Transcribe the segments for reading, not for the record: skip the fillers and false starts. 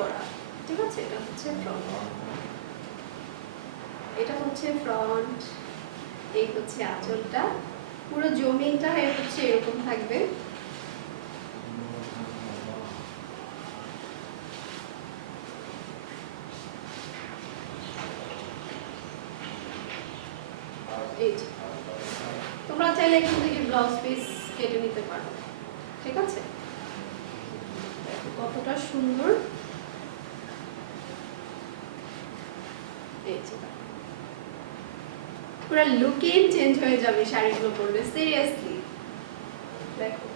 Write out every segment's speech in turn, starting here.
করা, ঠিক আছে? এটা হচ্ছে ফ্রন্ট, এটা হচ্ছে ফ্রন্ট, এই হচ্ছে আঁচলটা, পুরো জমিনটা হচ্ছে এরকম থাকবে। তোমরা চাইলে এখান থেকে ব্লাউজ পিস কেটে নিতে পারো, ঠিক আছে? দেখো কতটা সুন্দর, এই যে পুরো লুকই চেঞ্জ হয়ে যাবে শাড়িগুলো পরলে, সিরিয়াসলি। দেখো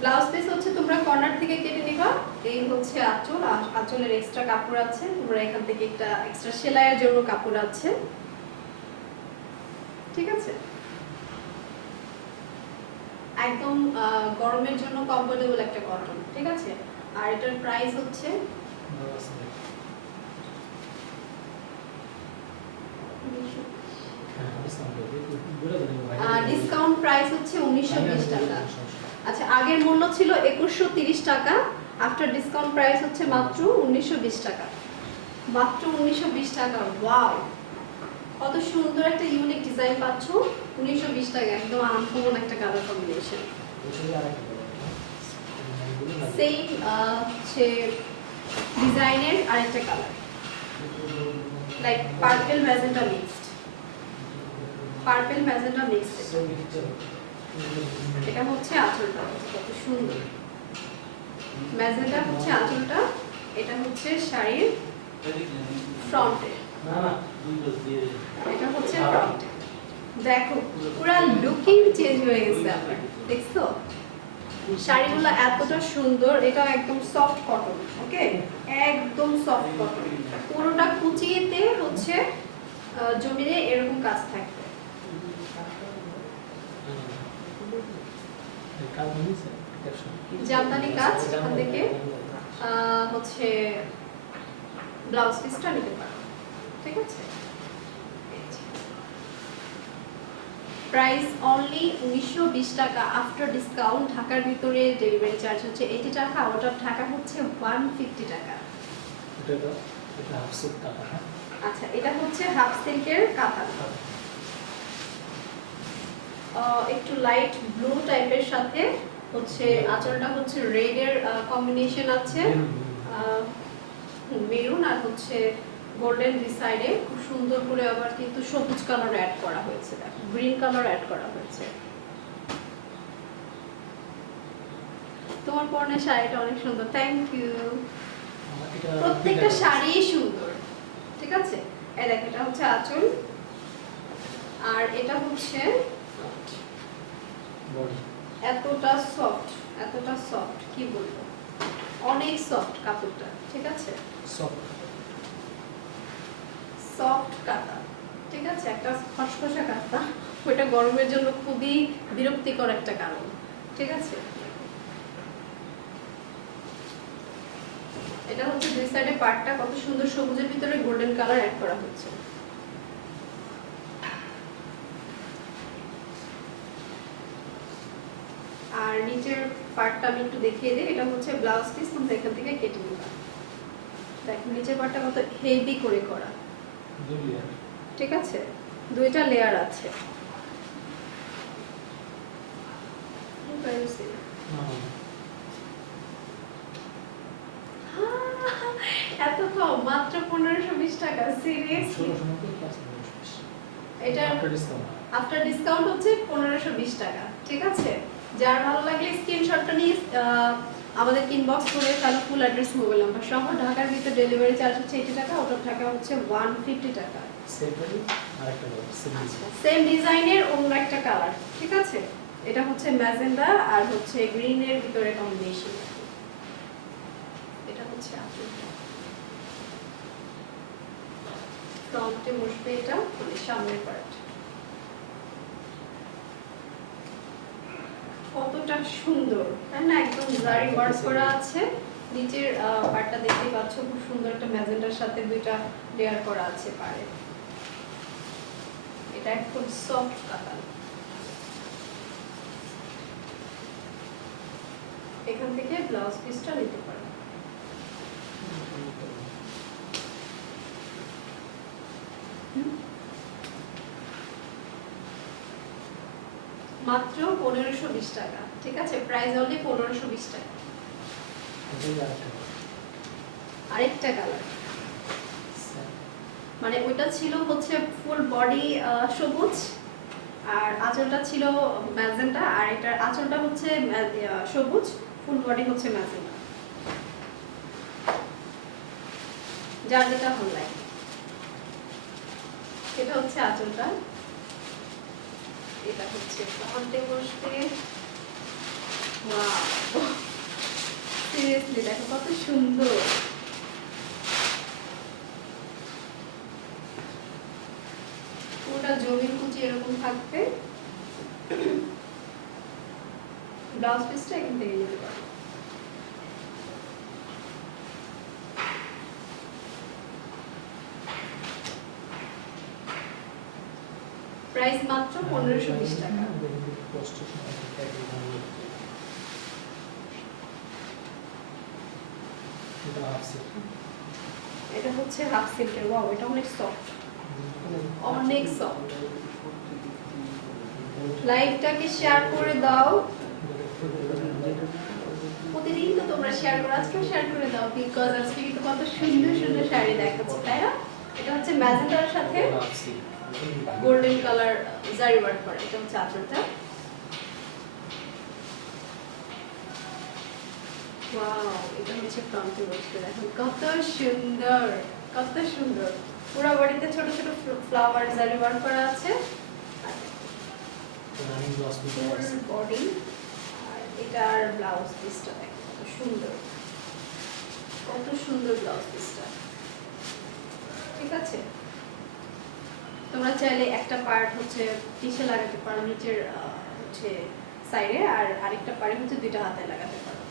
ব্লাউজ পিস হচ্ছে তোমরা কর্নার থেকে কেটে নিবা, এই হচ্ছে আঁচল, আঁচলের এক্সট্রা কাপড় আছে, তোমরা এখান থেকে একটা এক্সট্রা সেলাইয়ের জন্য কাপড় আছে, ঠিক আছে? একদম গরমের জন্য কমফোর্টেবল একটা কটন, ঠিক আছে? আর এটার প্রাইস হচ্ছে ডিসকাউন্ট প্রাইস হচ্ছে 1920 টাকা। আচ্ছা, আগের মূল্য ছিল 2130 টাকা, আফটার ডিসকাউন্ট প্রাইস হচ্ছে মাত্র 1920 টাকা, মাত্র 1920 টাকা। ওয়াও, কত সুন্দর একটা ইউনিক ডিজাইন পাচ্ছ 1920 টাকা, একদম আনকমন একটা কালার কম্বিনেশন। সেম হচ্ছে ডিজাইনের আরেকটা colour, like purple magenta mixed, purple magenta mixed. এটা হচ্ছে আঁচলটা, কত সুন্দর ম্যাজেন্টা হচ্ছে আঁচলটা, এটা হচ্ছে শাড়ির ফ্রন্টে, এটা হচ্ছে ফ্রন্টে। দেখো পুরো লুকিং চেঞ্জ হয়ে গেছে আপনার, দেখছো? শাড়িগুলো এতটা সুন্দর, এটা একদম সফট কটন, ওকে, একদম সফট কটন, পুরোটা কুচিতে হচ্ছে জমিনে এরকম কাজ থাকবে। জামদানি কাজ, এখান থেকে হচ্ছে ব্লাউজ পিসটা নিতে পারো, ঠিক আছে? প্রাইস অনলি 1920 টাকা আফটার ডিসকাউন্ট। ঢাকার ভিতরে ডেলিভারি চার্জ হচ্ছে 80 টাকা, আউট অফ ঢাকা হচ্ছে 150 টাকা। এটা হাফ সিল্ক কাঁথা। আচ্ছা, এটা হচ্ছে হাফ সিল্কের কাঁথা, একটু লাইট ব্লু টাইপের সাথে হচ্ছে আঁচলটা হচ্ছে রেড এর কম্বিনেশন আছে, মেরুন আর হচ্ছে গোল্ডেন ডিসাইডে খুব সুন্দর করে আবার কিন্তু সবুজ কালার অ্যাড করা হয়েছে, দেখো গ্রিন কালার অ্যাড করা হয়েছে। তোমার পরনের শাড়িটা অনেক সুন্দর, থ্যাংক ইউ। প্রত্যেকটা শাড়ি সুন্দর, ঠিক আছে? এই দেখো এটা হচ্ছে আঁচল, আর এটা হচ্ছে বডি। এতটা সফট, এতটা সফট, কি বলবো, অনেক সফট কাপড়টা, ঠিক আছে? সফট সফট কাঁথা, ঠিক আছে? একটা খসখসা কাঁথা, ওইটা গরমের জন্য খুবই বিরক্তিকর একটা কারণ, ঠিক আছে? এটা হচ্ছে দুই সাইডে পাটটা কত সুন্দর সবুজের ভিতরে গোল্ডেন কালার অ্যাড করা হচ্ছে। আর নিচের পার্টটা আমি একটু দেখিয়ে দিই, এটা হচ্ছে ব্লাউজ পিস, তোমরা এখান থেকে কেটে নিবা। দেখো নিচের পার্টটা কত হেভি করে করা, ঠিক আছে? দুইটা লেয়ার আছে। এত কম, মাত্র 1520 টাকা, সিরিয়াসলি? এটা আফটার ডিসকাউন্ট হচ্ছে 1520 টাকা, ঠিক আছে? যার ভালো লাগলে স্ক্রিনশটটা নিয়ে আমাদের ইনবক্স করে তাহলে ফুল অ্যাড্রেস মোবাইল নাম্বার সহ, ঢাকার ভিতর ডেলিভারি চার্জ হচ্ছে 80 টাকা, আউট অফ ঢাকা হচ্ছে 150 টাকা। সেম ডিজাইনের অন্য একটা কালার, ঠিক আছে? এটা হচ্ছে ম্যাজেন্ডা আর হচ্ছে গ্রিনের ভিতরে কম্বিনেশন। এটা হচ্ছে ফ্রন্টে বসবে, এটা মানে সামনের পার্ট, কতটা সুন্দর, তাই না? একদম জারি ওয়ার্ক করা আছে, নিচের পার্টটা দেখতে পাচ্ছ খুব সুন্দর একটা ম্যাজেন্ডার সাথে দুইটা লেয়ার করা আছে পারে। এটা একদম সফট কাতান। এখান থেকে ব্লাউজ পিসটা নিতে পারো। মাত্র 1520 টাকা, ঠিক আছে? প্রাইস অনলি 1520 টাকা। আরেকটা কালার, মানে ওইটা ছিল হচ্ছে ফুল বডি সবুজ, আর আঁচলটা ছিল ম্যাজেন্টা, আর এটার আঁচলটা হচ্ছে সবুজ, ফুল বডি হচ্ছে ম্যাজেন্টা, যার যেটা ভালো লাগে। এটা হচ্ছে আঁচলটা, এটা হচ্ছে ফ্রন্টে বসবে। ওয়াও, সিরিয়াসলি দেখো কত সুন্দর। পুরোটা জমির কুচি এরকম থাকবে। ব্লাউজ পিসটা এখান থেকে নিতে পারো। প্রাইস মাত্র 1520 টাকা। এটা হচ্ছে হাফ সিল্কের। ওয়াও, এটা অনেক সফট, অনেক সফট। লাইভটাকে শেয়ার করে দাও। প্রতিদিন তো তোমরা শেয়ার করো, আজকেও শেয়ার করে দাও, বিকজ আজকে কিন্তু কত সুন্দর সুন্দর শাড়ি দেখাচ্ছি, তাই না? এটা হচ্ছে ম্যাজেন্টার সাথে গোল্ডেন কালার জারি ওয়ার্ক করা। এটা হচ্ছে আঁচলটা। ওয়াও, এটা হচ্ছে ফ্রন্টে বসতে, দেখো কত সুন্দর, কত সুন্দর। পুরো বডিতে ছোট ছোট ফ্লাওয়ার জারি ওয়ার্ক করা আছে। ফুল বডি, আর এটার ব্লাউজ পিসটা দেখো কত সুন্দর, কত সুন্দর ব্লাউজ পিসটা। ঠিক আছে, তোমরা চাইলে একটা পার্ট হচ্ছে পিছে লাগাতে পারো, নিচের হচ্ছে সাইডে, আর আরেকটা পার্ট হচ্ছে দুইটা হাতে লাগাতে পারো।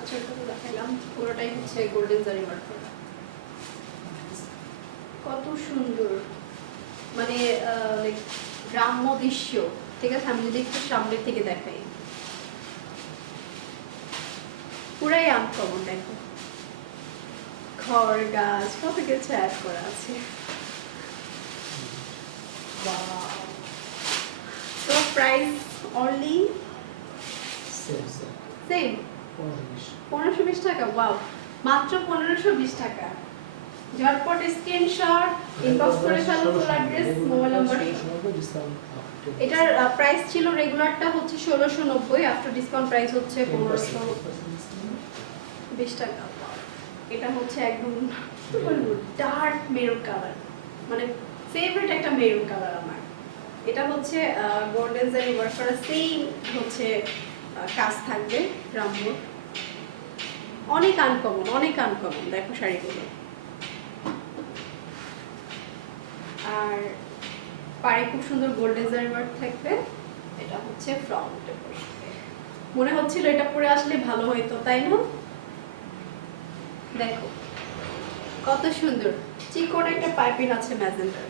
আচ্ছা, এটা তো দেখাইলাম, পুরোটাই হচ্ছে গোল্ডেন জারি ওয়ার্ক করা। কত সুন্দর, মানে লাইক গ্রাম্য দৃশ্য। ঠিক আছে, আমি যদি একটু সামনের থেকে দেখাই, পুরাই আনকমন। দেখো খড় গাছ, কত কিছু অ্যাড করা আছে। তো প্রাইস অনলি সেম 1520 টাকা। ওয়াও, মাত্র 1520 টাকা। ঝটপট স্ক্রিনশট ইনবক্স করে ফেলো ফুল অ্যাড্রেস, মোবাইল নাম্বার। এটার প্রাইস ছিল রেগুলারটা হচ্ছে 1690, আফটার ডিসকাউন্ট প্রাইস হচ্ছে 1520 টাকা। এটা হচ্ছে একদম ডার্ক মেরুন কালার, মানে ফেভারিট একটা মেরুন কালার আমার। এটা হচ্ছে গোল্ডেন জারি ওয়ার্ক করা, সেম হচ্ছে কাজ থাকবে গ্রাম্য। অনেক আনকমন, অনেক আনকমন। দেখো শাড়িগুলো, আর পাড়ে খুব সুন্দর গোল্ডেন জারি ওয়ার্ক থাকবে। এটা হচ্ছে ফ্রন্টে বসবে। মনে হচ্ছিল এটা পরে আসলে ভালো হইতো, তাই না? দেখো কত সুন্দর, চিকন একটা পাইপিং আছে ম্যাজেন্টার।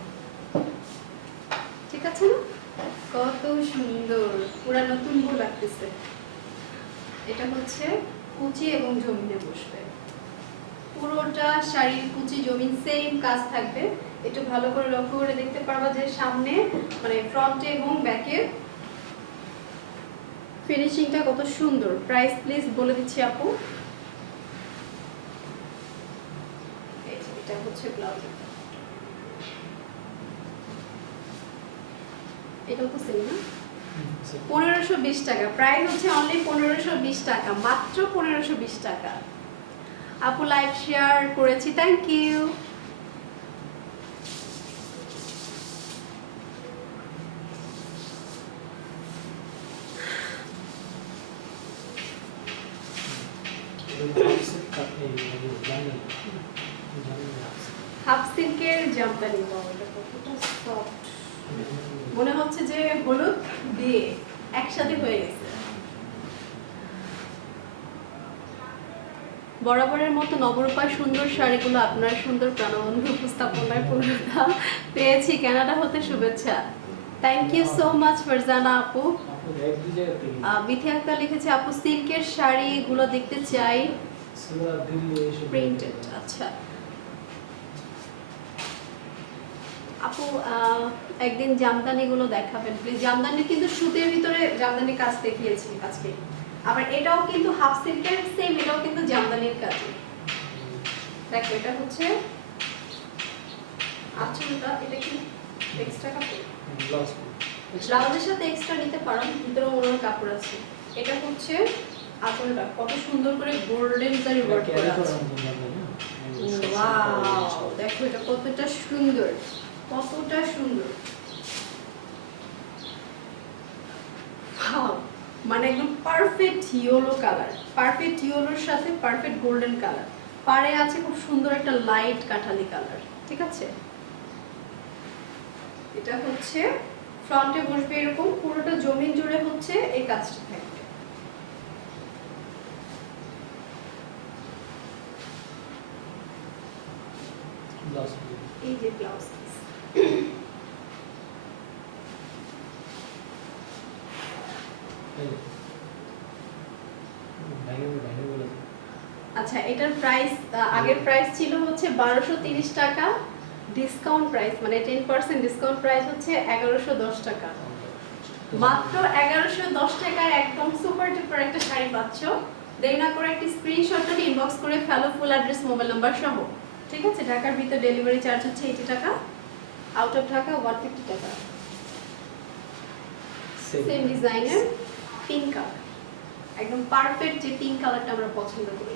ঠিক আছে না? কত সুন্দর, পুরা নতুন বউ লাগতেছে। এটা হচ্ছে কুচি এবং জমিনে বসবে। পুরোটা শাড়ির কুচি জমিন সেম কাজ থাকবে। একটু ভালো করে লক্ষ্য করে দেখতে পারবা যে সামনে, মানে ফ্রন্টে এবং ব্যাকে ফিনিশিংটা কত সুন্দর। প্রাইস প্লিজ বলে দিচ্ছি আপু। এটা হচ্ছে ব্লাউজ, এটাও তো সেম না? 1520 টাকা। প্রাইস হচ্ছে অনলি 1520 টাকা, মাত্র 1520 টাকা। আপু লাইভ শেয়ার করেছি, থ্যাংক ইউ। হাফ সিল্কের জামদানি, এটা কতটা সফট, মনে হচ্ছে যে হলুদ বিয়ে একসাথে হয়ে গেছে। বরাবরের মতো নবরূপার সুন্দর শাড়িগুলো আপনার সুন্দর প্রাণবন্ধু উপস্থাপনায় পূর্ণতা পেয়েছি। কানাডা হতে শুভেচ্ছা। Thank you so much Farzana আপু। এক দুই জায়গাতে বিথি আক্তার লিখেছে আপু সিল্কের শাড়ি গুলো দেখতে চাই সিলভার দিল্লি এসব প্রিন্টেড। আচ্ছা আপু একদিন জামদানি গুলো দেখাবেন প্লিজ। জামদানি কিন্তু সুতের ভিতরে জামদানি কাজ দেখিয়েছি আজকে। আবার এটাও কিন্তু হাফ সিল্কের সেম, এটাও কিন্তু জামদানির কাজ। দেখো এটা হচ্ছে আঁচলটা, এটা কি এক্সট্রা কাপড়? ব্লাউজ ব্লাউজের সাথে এক্সট্রা নিতে পারো, ভিতরে অন্য কাপড় আছে। এটা হচ্ছে আঁচলটা, কত সুন্দর করে গোল্ডেন জারি ওয়ার্ক করা আছে। ওয়াও দেখো এটা কতটা সুন্দর, কতটা সুন্দর। Wow, মানে একদম পারফেক্ট ইয়েলো কালার, পারফেক্ট ইয়েলোর সাথে পারফেক্ট গোল্ডেন কালার। পাড়ে আছে খুব সুন্দর একটা লাইট কাঠালি কালার, ঠিক আছে। এটা হচ্ছে ফ্রন্টে বসবে এরকম, পুরোটা জমিন জুড়ে হচ্ছে এই কাজটা থাকবে। ব্লাউজ এই যে ব্লাউজ পিস। আচ্ছা এটার প্রাইস আগের প্রাইস ছিল হচ্ছে 1230 টাকা, ডিসকাউন্ট প্রাইস মানে 10% ডিসকাউন্ট প্রাইস হচ্ছে 1110 টাকা। মাত্র 1110 টাকায় একদম সুপার ডুপার একটা শাড়ি পাচ্ছ। দেরি না করে একটি স্ক্রিনশটটা নিয়ে ইনবক্স করে ফেলো ফুল অ্যাড্রেস মোবাইল নাম্বার সহ, ঠিক আছে। ঢাকার ভিতর ডেলিভারি চার্জ হচ্ছে 80 টাকা, আউট অফ ঢাকা 150 টাকা। সেম ডিজাইনের পিঙ্ক কালার, একদম পারফেক্ট যে পিঙ্ক কালারটা আমরা পছন্দ করি।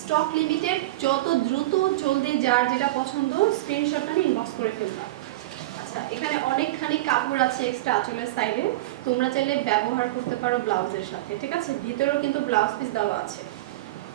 স্টক লিমিটেড, যত দ্রুত জলদি যার যেটা পছন্দ স্ক্রিনশটটা নিয়ে ইনবক্স করে ফেলবা। আচ্ছা এখানে অনেকখানি কাপড় আছে এক্সট্রা আঁচলের সাইডে, তোমরা চাইলে ব্যবহার করতে পারো ব্লাউজের সাথে, ঠিক আছে। ভিতরেও কিন্তু ব্লাউজ পিস দেওয়া আছে।